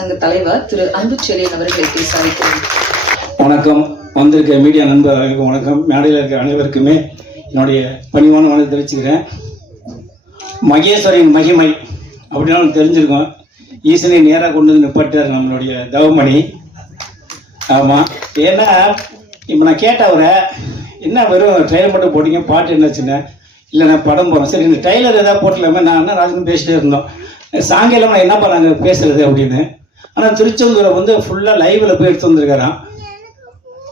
சங்க தலைவர் திரு அன்புச்செழியன் அவர்களை பேச அழைக்கிறேன். வணக்கம். வந்திருக்க மீடியா நண்பர்களுக்கு வணக்கம். மேடையில் இருக்கிற அனைவருக்குமே என்னுடைய பணிவான வணக்கம் தெரிவிச்சுக்கிறேன். மகேஸ்வரின் மகிமை அப்படின்னாலும் தெரிஞ்சிருக்கோம். ஈசனை நேராக கொண்டு வந்து நிப்பாட்டார் நம்மளுடைய தவமணி. ஆமாம், ஏன்னா இப்போ நான் கேட்டவரை என்ன வெறும் ட்ரெயிலர் மட்டும் போட்டிங்க, பாட்டு என்னாச்சுன்னு இல்லை நான் படம் போகிறேன். சரி, இந்த ட்ரெய்லர் எதாவது போட்டலாமே, நான் என்ன ராஜன் பேசிட்டே இருந்தோம். சாங் இல்லாமல் நான் என்னப்பா நாங்கள் பேசுறது அப்படின்னு. ஆனால் திருச்செந்தூரை வந்து ஃபுல்லாக லைவில் போய் எடுத்து வந்திருக்காராம்.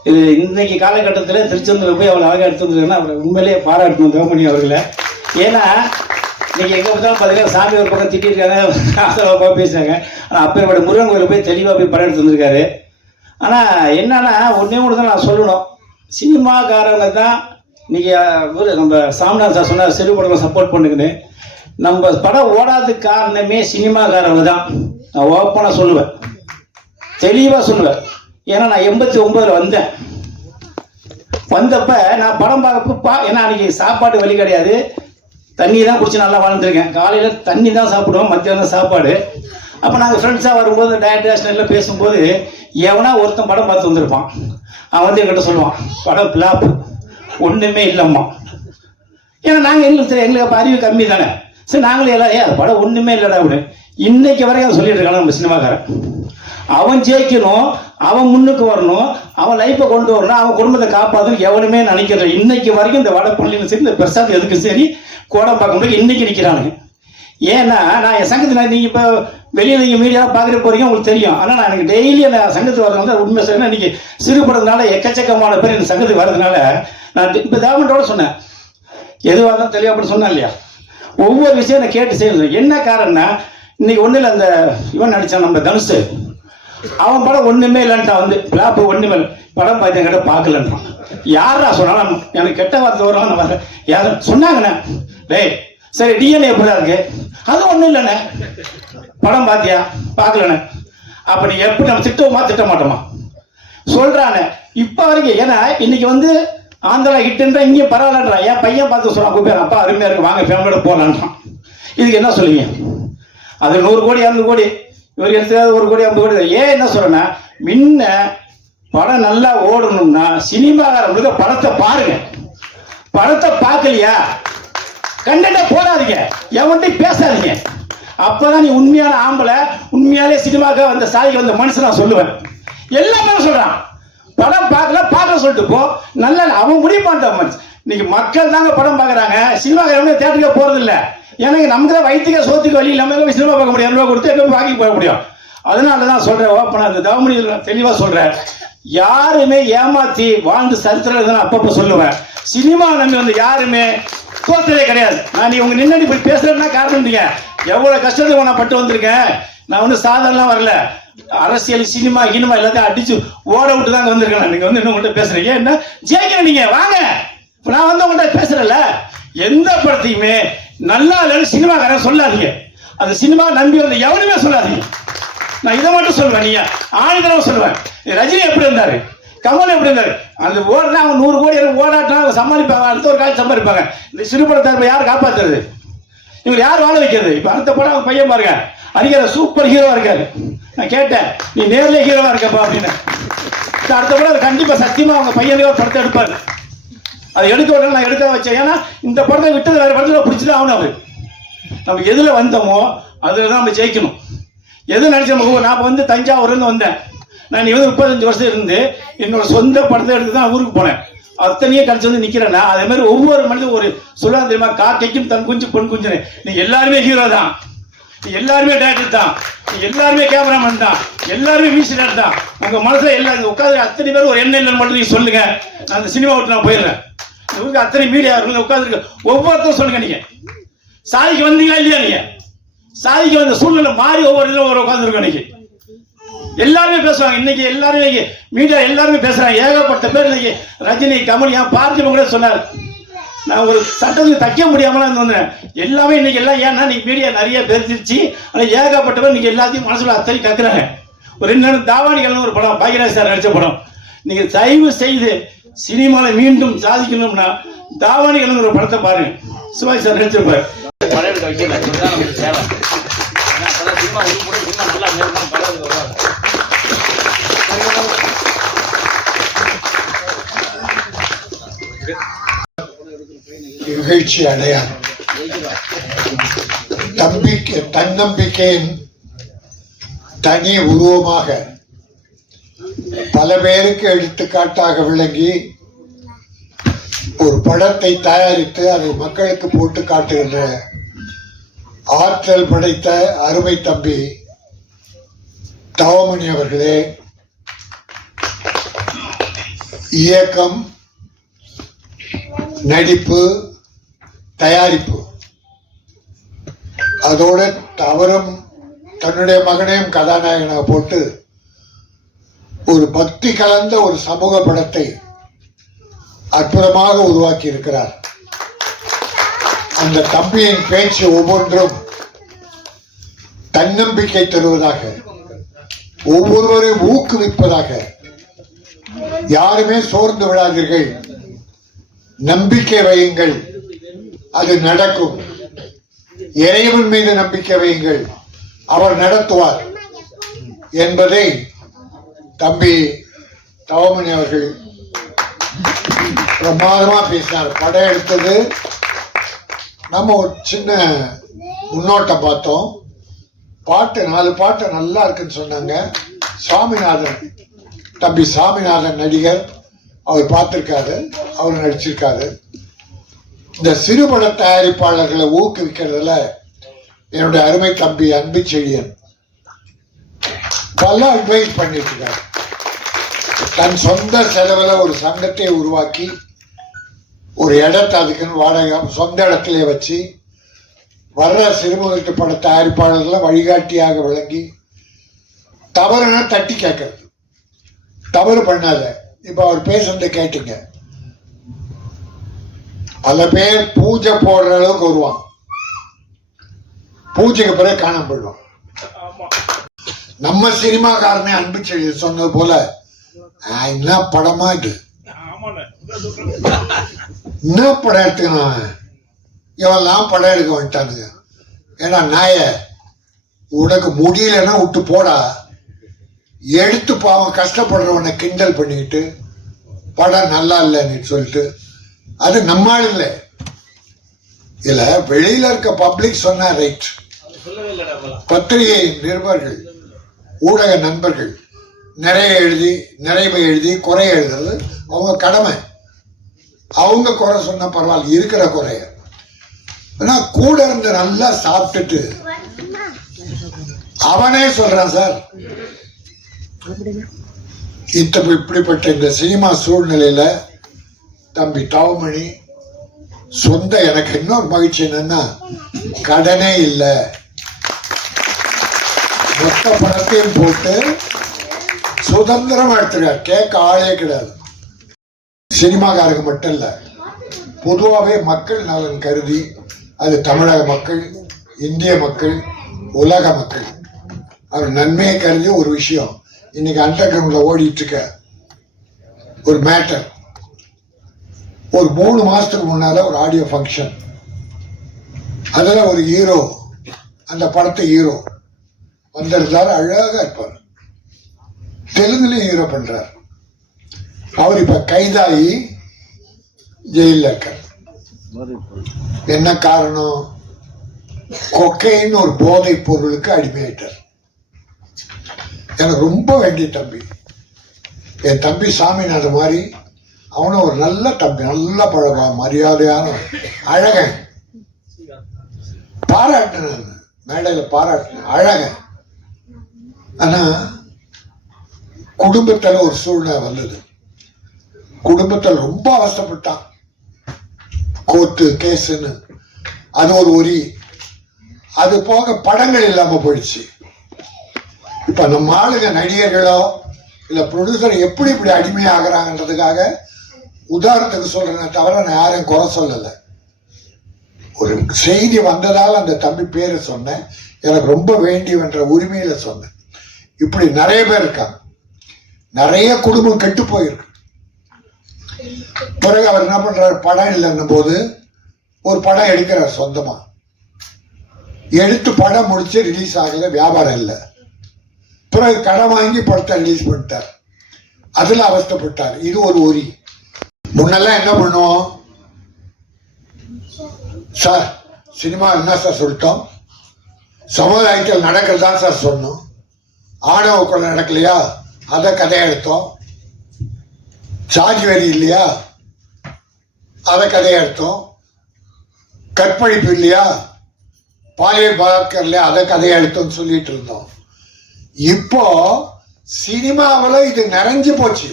இது இன்னைக்கு காலகட்டத்தில் திருச்செந்தூரை போய் அவ்வளோ அழகாக எடுத்து வந்திருக்காருன்னா அவரை உண்மையிலேயே பாராட்டணும் தவமணி அவர்களை. ஏன்னா இன்னைக்கு எங்கே பார்த்தாலும் பார்த்தீங்கன்னா சாமி ஒரு பக்கம் திட்டிருக்காங்க, ஆசீர்வாதமாக பேசுகிறாங்க. ஆனால் அப்பேற்பட்ட முருகன் கோயிலில் போய் தெளிவாக போய் படம் எடுத்து வந்திருக்காரு. ஆனால் என்னன்னா ஒன்றே ஒன்று தான் நான் சொல்லணும். சினிமாக்காரங்க தான் இன்னைக்கு நம்ம சாமிநாதன் சார் சொன்னார் சிறு படம் சப்போர்ட் பண்ணுங்கன்னு. நம்ம படம் ஓடாததுக்கு காரணமே சினிமாக்காரங்க தான். நான் ஓப்பனாக சொல்லுவேன், தெளிவாக சொல்லுவேன். ஏன்னா நான் 89 வந்தேன். வந்தப்ப நான் படம் பார்க்க ஏன்னா அன்றைக்கி சாப்பாடு வழி கிடையாது, தண்ணி தான் குடிச்சு நல்லா வாழ்ந்துருக்கேன். காலையில் தண்ணி தான் சாப்பிடுவோம், மத்தியானம் சாப்பாடு. அப்போ நாங்கள் ஃப்ரெண்ட்ஸாக வரும்போது டயட் பேசும்போது எவனா ஒருத்தன் படம் பார்த்து வந்திருப்பான். அவன் வந்து என்கிட்ட சொல்லுவான், படம் பிளாப் ஒன்றுமே இல்லைம்மா. ஏன்னா நாங்கள் எங்களுக்கு அப்போ அறிவு கம்மி தானே. சரி, நாங்களும் எல்லாம் அது படம் ஒன்றுமே இல்லைடா அப்படின்னு. இன்னைக்கு வரைக்கும் சொல்லிட்டு இருக்காங்க நம்ம சினிமாக்காரன். அவன் ஜெயிக்கணும், அவன் முன்னுக்கு வரணும், அவன் லைஃப்பை கொண்டு வரணும், அவன் குடும்பத்தை காப்பாற்றணும் எவனுமே நினைக்கிறது. இன்னைக்கு வரைக்கும் இந்த வடப்பள்ளியில் சரி, இந்த பிரசாத் எதுக்கு சரி, கோடம்பாக்கம் இன்னைக்கு நிற்கிறானுங்க. ஏன்னா நான் என் சங்கத்தில் நீங்கள் இப்போ வெளியில் நீங்கள் மீடியாவில் பார்க்குற போகிறீங்க, உங்களுக்கு தெரியும். ஆனால் நான் எனக்கு டெய்லி அந்த சங்கத்துக்கு வரதுனால உண்மை சொல்லணும். இன்றைக்கி சிறுபடுறதுனால எக்கச்சக்கமான பேர் இந்த சங்கத்துக்கு வர்றதுனால நான் இப்போ தேவமண்டோட சொன்னேன், எதுவாக இருந்தாலும் தெளிவாக அப்படி சொன்னேன் இல்லையா. ஒவ்வொரு விஷயம் நான் கேட்டு செய்யணும். என்ன காரணம்னா இன்னைக்கு ஒன்றும் இல்லை, அந்த இவன் நடித்தான் நம்ம தனுஷ், அவன் படம் ஒன்றுமே இல்லைன்ட்டான். வந்து பிளாப்பு ஒன்றுமே இல்லை, படம் பார்த்து என்கிட்ட பார்க்கலன்றான். யாரா சொன்னாலும் எனக்கு கெட்ட வார்த்தை வரும். நான் வரேன் யாரும் சொன்னாங்கண்ணே, டேய் சரி டிஎன்ஏ எப்படிதான் இருக்கு, அது ஒன்றும் இல்லைண்ணே, படம் பார்த்தியா பார்க்கலண்ணே. அப்போ நீ எப்படி நம்ம திட்டமா திட்ட மாட்டோமா சொல்கிறானே இப்போ வரைக்கும். ஏன்னா இன்னைக்கு வந்து ஆந்திரா ஹிட்டுன்றா, இங்கேயும் பரவாயில்லன்றான். என் பையன் பார்த்து சொல்கிறான், கூப்பிடுறான், அப்பா அருமையாக இருக்கு, வாங்க ஃபேமிலியோட போகலான்றான். இதுக்கு என்ன சொல்லுவீங்க? அது 100 கோடி 200 கோடி, இவர் எடுத்துக்காது 1 கோடி 50 கோடி. ஏன் என்ன சொல்கிறேன்னா, முன்ன படம் நல்லா ஓடணும்னா சினிமாக்காரங்களுக்கு படத்தை பாருங்க. படத்தை பார்க்கலையா கண்டென்ட்டை போடாதீங்க, எவன்ட்டையும் பேசாதீங்க. அப்போதான் நீ உண்மையான ஆம்பளை, உண்மையாலே சினிமாவுக்கு வந்த சாதிக்கு வந்த மனுஷன் நான் சொல்லுவேன். எல்லாமே சொல்கிறான், படம் பார்க்க சொல்லிட்டு போ. நல்லா அவன் முடிவு பண்ணிட்டான் மனுஷன். இன்னைக்கு மக்கள் தாங்க படம் பார்க்குறாங்க, சினிமாக்காரங்க தேட்டருக்கே போகிறது இல்லை. ஏன்னா நமக்கு தான் வயிற்றுக்கே சோத்துக்கு வழி இல்லாமல் சினிமா பார்க்க முடியும், 2 ரூபா கொடுத்து எங்கே வாங்கி போக முடியும். அதனால தான் சொல்கிறேன், ஓப்பனாக அந்த தவமணி தெளிவாக சொல்கிறேன். யாருமே ஏமாற்றி வாழ்ந்து சரித்திரம் அப்பப்போ சொல்லுவேன். சினிமா நம்பி வந்து யாருமே தோற்றதே கிடையாது. நான் நீ உங்க நின்னடி போய் பேசுறேன்னா காரணம் நீங்க எவ்வளவு கஷ்டத்தை நான் பட்டு வந்திருக்கேன். நான் வந்து சாதாரணலாம் வரல, அரசியல் சினிமா கினிமா எல்லாத்தையும் அடிச்சு ஓட விட்டு தாங்க வந்திருக்கேன். நீங்க வந்து உங்கள்கிட்ட பேசுறீங்க, என்ன ஜெயிக்கிறேன் நீங்க வாங்க. நான் வந்து உங்கள்கிட்ட பேசுறேன்ல, எந்த படத்தையுமே நல்லா இல்லைன்னு சினிமாக்காரன் சொல்லாதீங்க. அந்த சினிமா நம்பி வந்து எவனுமே சொல்லாதீங்க. நான் இதை மட்டும் சொல்லுவேன், நீங்க ஆணிதரமா சொல்லுவேன். ரஜினி எப்படி இருந்தாரு, கமல் எப்படி இருந்தாரு, அந்த ஓடுனா அவங்க 100 கோடி ஓடாட்டினா அவங்க சமாளிப்பாங்க, அடுத்த ஒரு காலம் சம்பாதிப்பாங்க. இந்த சிறுபடத்தை யார் காப்பாத்துறது, இவங்க யார் வாழ வைக்கிறது? இப்போ அடுத்த படம் அவங்க பையன் பாருங்க, அதிகார சூப்பர் ஹீரோவா இருக்காரு. நான் கேட்டேன், நீ நேர்ல ஹீரோவா இருக்கப்பா அப்படின்னு. அடுத்த படம் கண்டிப்பா சத்தியமா அவங்க பையனுக்கு ஒரு படத்தை எடுப்பாரு. அதை எடுக்க உடனே நான் எடுக்க வச்சேன். ஏன்னா இந்த படத்தை விட்டது வேற படத்தில் பிடிச்சிதான் ஆகணும். அவரு நம்ம எதுல வந்தோமோ அதுல தான் நம்ம ஜெயிக்கணும். எது நினைச்ச நான் வந்து தஞ்சாவூர்லேருந்து வந்தேன். நான் நீ வந்து 35 வருஷம் இருந்து என்னோட சொந்த படத்தை எடுத்து தான் ஊருக்கு போனேன். அத்தனையே கழிச்சு வந்து நிற்கிறேன்னா அதே மாதிரி ஒவ்வொரு மனிதன் ஒரு சொல்ல தெரியுமா, காக்கைக்கும் தன் குஞ்சு பொன் குஞ்சுன்னு. நீங்க எல்லாருமே ஹீரோ தான், நீ எல்லாருமே டேரக்டர் தான், நீ எல்லாருமே கேமராமேன் தான், எல்லாருமே மியூசிக் தான். உங்க மனசுல எல்லாம் உட்காந்து அத்தனை பேர் ஒரு எண்ணெய் இல்லைன்னு மட்டும் நீங்க சொல்லுங்க. நான் அந்த சினிமா விட்டு நான் போயிடுறேன். உங்களுக்கு அத்தனை மீடியா உட்காந்துருக்கு, ஒவ்வொருத்தரும் சொல்லுங்க. நீங்க சாதிக்கு வந்தீங்களா இல்லையா? நீங்க சாதிக்கு வந்த சூழ்நிலை மாறி ஒவ்வொரு இதில் ஒரு உட்காந்துருக்கோம். இன்னைக்கு எல்லாருமே பேசுவாங்க. இன்னைக்கு எல்லாருமே மீடியா எல்லாருமே பேசுறாங்க. ஏகப்பட்ட பேர் இன்னைக்கு ரஜினி கமல் ஏன் பார்க்கணும் கூட சொன்னார். நான் ஒரு சட்டத்துக்கு தைக்க முடியாமலாம் வந்தேன். எல்லாமே இன்னைக்கு எல்லாம் ஏன்னா இன்னைக்கு மீடியா நிறைய பேசிருச்சு. ஆனால் ஏகப்பட்ட பேர் இன்னைக்கு எல்லாத்தையும் மனசுல அத்தனை கக்குறாங்க. ஒரு 2 நாள் தாவாணிகள்னு ஒரு படம், பாக்யராஜ் சார் நடிச்ச படம். நீங்க தயவு செய்து சினிமாவில் மீண்டும் சாதிக்கணும்னா தாவாணிகள்னு ஒரு படத்தை பாருங்க, சிவாஜி சார் நடிச்சிருப்பாரு. படம் எடுக்க வைக்கல, நமக்கு சேவை. சினிமா நல்லா மகிழ்ச்சி அடையார். தன்னம்பிக்கையின் தனி உருவமாக பல பேருக்கு எடுத்துக்காட்டாக விளங்கி ஒரு படத்தை தயாரித்து அதை மக்களுக்கு போட்டு காட்டுகின்ற ஆற்றல் படைத்த அருமை தம்பி தவமணி அவர்களே, இயக்கம், நடிப்பு, தயாரிப்பு, அதோட அவரும் தன்னுடைய மகனையும் கதாநாயகனாக போட்டு ஒரு பக்தி கலந்த ஒரு சமூக படத்தை அற்புதமாக உருவாக்கி இருக்கிறார். அந்த தம்பியின் பேச்சு ஒவ்வொன்றும் தன்னம்பிக்கை தருவதாக, ஒவ்வொருவரையும் ஊக்குவிப்பதாக. யாருமே சோர்ந்து விடாதீர்கள், நம்பிக்கை வையுங்கள், அது நடக்கும். இறைவன் மீது நம்பிக்கை வையுங்கள், அவர் நடத்துவார் என்பதை தம்பி தவமணி அவர்கள் பிரமாதமா பேசினார். படம் எடுத்தது நம்ம ஒரு சின்ன முன்னோட்டம் பார்த்தோம். பாட்டு 4 பாட்டு நல்லா இருக்குன்னு சொன்னாங்க. சாமிநாதன், தம்பி சாமிநாதன் நடிகர், அவர் பார்த்திருக்காரு, அவர் நடிச்சிருக்காரு. இந்த சிறுபட தயாரிப்பாளர்களை ஊக்குவிக்கிறதுல என்னுடைய அருமை தம்பி அன்பு செழியன் பல அட்வைஸ் பண்ணிட்டு இருக்காரு. தன் சொந்த செலவில் ஒரு சங்கத்தை உருவாக்கி ஒரு இடத்தை அதுக்குன்னு வாடகை சொந்த இடத்திலே வச்சு வர்ற சிறுமுகத்து பட தயாரிப்பாளர்களை வழிகாட்டியாக விளங்கி தவறுனா தட்டி கேட்கறது, தவறு பண்ணாத. இப்ப அவர் பேசுறதை கேட்டீங்க. பல பேர் பூஜை போடுற அளவுக்கு வருவான், பூஜைக்கு பிறகு காணாம போயிடுவான். நம்ம சினிமாக்காரனே அன்பு செழிய சொன்னது போல, என்ன படமா இது, என்ன படம் எடுத்துக்கணும், இவெல்லாம் படம் எடுக்க வந்துட்டானுங்க. ஏன்னா நாய உனக்கு முடியலன்னா விட்டு போடா, எடுத்து பாவம் கஷ்டப்படுறவனை கிண்டல் பண்ணிக்கிட்டு படம் நல்லா இல்லைன்னு சொல்லிட்டு, அது நம்மால் இல்லை. இல்ல வெளியில இருக்க பப்ளிக் சொன்னா ரைட். பத்திரிகை நிருபர்கள், ஊடக நண்பர்கள் நிறைய எழுதி குறை எழுதுறது அவங்க கடமை. அவங்க குறை சொன்னா பரவாயில்ல, இருக்கிற குறைய. ஆனா கூட இருந்து நல்லா சாப்பிட்டுட்டு அவனே சொல்றான், சார் இப்படிப்பட்ட இந்த சினிமா சூழ்நிலையில தம்பி தவமணி சொந்த, எனக்கு இன்னொரு மகிழ்ச்சி என்னன்னா கடனே இல்லை, மொத்த பணத்தையும் போட்டு சுதந்திரமா எடுத்துருக்கார். கேட்க ஆளே கிடையாது. சினிமாக்காரங்க மட்டும் இல்ல, பொதுவாகவே மக்கள் நலன் கருதி, அது தமிழக மக்கள், இந்திய மக்கள், உலக மக்கள், அவர் நன்மையை கருதி ஒரு விஷயம். இன்னைக்கு அண்டர் கிரவுண்ட்ல ஓடிட்டு இருக்க ஒரு மேட்டர், ஒரு 3 மாசத்துக்கு முன்னால ஒரு ஆடியோ ஃபங்க்ஷன், அதுல ஒரு ஹீரோ, அந்த படத்தை ஹீரோ வந்திருந்தாரு, அழகா இருப்பார், தெலுங்குலயும் ஹீரோ பண்றார். அவர் இப்ப கைதாகி ஜெயில இருக்கார். என்ன காரணம்? கொக்கைன்னு ஒரு போதை பொருளுக்கு அடிமையாயிட்டார். எனக்கு ரொம்ப வேண்டிய தம்பி, என் தம்பி சாமிநாதன் மாதிரி, அவனும் ஒரு நல்ல தம்பி, நல்ல பழக்கம், மரியாதையான அழகன். பாராட்டினேன், மேடையில பாராட்டினேன், அழகன். ஆனா குடும்பத்துல ஒரு சூழ்நிலை வந்தது. குடும்பத்தில் ரொம்ப அவசரப்பட்டான், கோர்ட்டு கேஸ்ன்னு, அது ஒரு ஒரி. அது போக படங்கள் இல்லாம போயிடுச்சு. இப்ப நம்ம ஆளுங்க நடிகர்களோ இல்ல ப்ரொடியூசர் எப்படி இப்படி அடிமையாகிறாங்கன்றதுக்காக உதாரணத்துக்கு சொல்றேன் தவிர நான் யாரையும் குறை சொல்லலை. ஒரு செய்தி வந்ததால் அந்த தம்பி பேரை சொன்னேன், எனக்கு ரொம்ப வேண்டியவன்ற உரிமையில சொன்னேன். இப்படி நிறைய பேர் இருக்காங்க, நிறைய குடும்பம் கெட்டு போயிருக்கு. பிறகு அவர் என்ன பண்றாரு, படம் இல்லைன்னும் போது ஒரு படம் எடுக்கிறார் சொந்தமா, எடுத்து படம் முடிச்சு ரிலீஸ் ஆகல, வியாபாரம் இல்லை. பிறகு கடன் வாங்கி படத்தை ரிலீஸ் பண்ணிட்டார், அதுல அவஸ்தைப்பட்டார். இது ஒரு ஒரி. முன்னெல்லாம் என்ன பண்ணுவோம், சார் சினிமா என்ன சார் சொல்லிட்டோம், சமுதாயத்தில் நடக்கிறதான் சார் சொன்னோம். ஆணவ கொலை நடக்கலையா, அதை கதையை எடுத்தோம். சாதி வெறி இல்லையா, அதை கதையை எடுத்தோம். கற்பழிப்பு இல்லையா, பாலியல் பலாத்காரம் இல்லையா, அதை கதையை எடுத்தோம்னு சொல்லிட்டு இருந்தோம். இப்போ சினிமாவில் இது நிறைஞ்சு போச்சு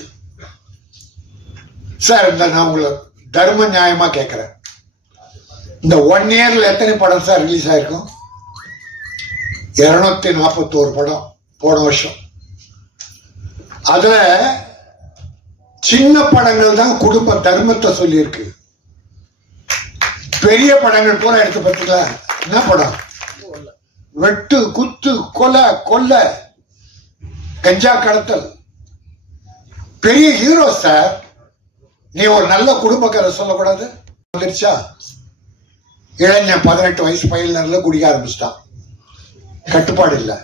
சார். இந்த நான் உங்களை தர்ம நியாயமா கேட்கிறேன், இந்த 1 இயர்ல எத்தனை படம் சார் ரிலீஸ் ஆயிருக்கும்? 241 படம் போன வருஷம். அதுல சின்ன படங்கள் தான் குடும்ப தர்மத்தை சொல்லியிருக்கு. பெரிய படங்கள் பூரா எடுத்து பார்த்தீங்களா? என்ன படம்? வெட்டு, குத்து, கொலை, கொள்ளை, கஞ்சா கடத்தல். பெரிய ஹீரோ சார். நீ ஒரு நல்ல குடும்ப கதை சொல்லக்கூடாது? வந்துருச்சா? இளைஞன் 18 வயசு பையன்ல குடிக்க ஆரம்பிச்சிட்டான், கட்டுப்பாடு இல்லை.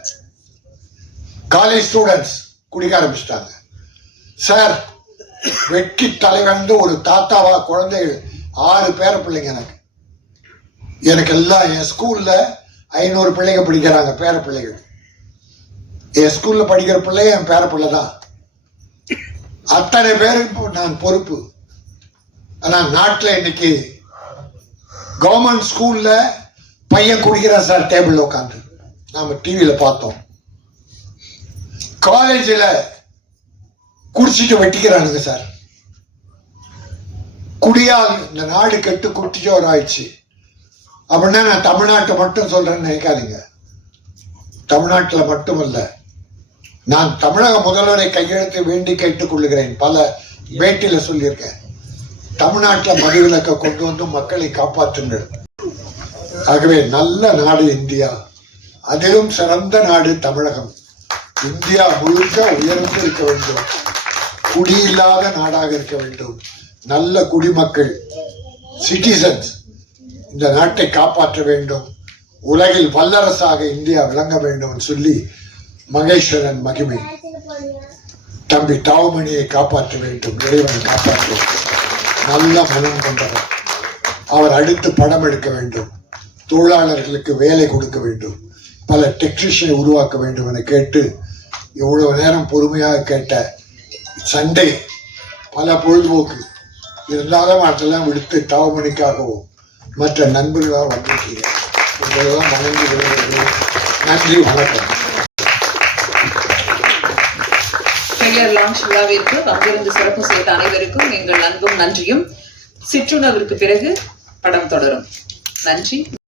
காலேஜ் ஸ்டூடெண்ட்ஸ் குடிக்க ஆரம்பிச்சிட்டாங்க சார். வெட்டி தலைவந்து ஒரு தாத்தாவா குழந்தைகள் 6 பேர பிள்ளைங்க. எனக்கு எல்லாம் என் ஸ்கூல்ல 500 பிள்ளைங்க படிக்கிறாங்க, பேர பிள்ளைகள். என் ஸ்கூல்ல படிக்கிற பிள்ளை என் பேர பிள்ளை தான். அத்தனை பேருக்கு நான் பொறுப்பு. ஆனா நாட்டில் இன்னைக்கு கவர்மெண்ட் ஸ்கூல்ல பையன் குடிக்கிறான் சார், டேபிள் உட்காந்து நாம டிவியில பார்த்தோம். காலேஜில் குடிச்சிட்டு வெட்டிக்கிறானுங்க சார். குடியால் இந்த நாடு கெட்டு குட்டிச்சோர் ஆயிடுச்சு. அப்படின்னா நான் தமிழ்நாட்டை மட்டும் சொல்றேன்னு நினைக்காதீங்க. தமிழ்நாட்டில் மட்டுமல்ல, நான் தமிழக முதல்வரை கையெழுத்து வேண்டி கேட்டுக் கொள்ளுகிறேன். பல பேட்டியில சொல்லியிருக்கேன், தமிழ்நாட்டில் மதுவிலக்கை கொண்டு வந்து மக்களை காப்பாற்றுங்கள். ஆகவே நல்ல நாடு இந்தியா, அதிலும் சிறந்த நாடு தமிழகம். இந்தியா முழுக்க உயர்ந்து இருக்க வேண்டும், குடியில்லாத நாடாக இருக்க வேண்டும். நல்ல குடிமக்கள், சிட்டிசன்ஸ் இந்த நாட்டை காப்பாற்ற வேண்டும். உலகில் வல்லரசாக இந்தியா விளங்க வேண்டும் சொல்லி மகேஸ்வரன் மகிமை தம்பி தாவுமணியை காப்பாற்ற வேண்டும், இறைவன் காப்பாற்ற வேண்டும். நல்ல மனம் கொண்டவர் அவர். அடுத்து படம் எடுக்க வேண்டும், தொழிலாளர்களுக்கு வேலை கொடுக்க வேண்டும், பல டெக்னீஷியனை உருவாக்க வேண்டும் என கேட்டு இவ்வளவு நேரம் பொறுமையாக கேட்ட சண்டே பல பொழுதுபோக்கு இருந்தாலும் அதெல்லாம் விடுத்து தாவுமணிக்காகவும் மற்ற நண்பர்களாக வந்திருக்கீங்க. உங்களெல்லாம் வணங்கி விடுவது. நன்றி, வணக்கம். ட்ரெய்லர் லான்ச் விழாவிற்கு வந்திருந்து சிறப்பு செய்த அனைவருக்கும் எங்கள் அன்பும் நன்றியும். சிற்றுணர்விற்கு பிறகு படம் தொடரும். நன்றி.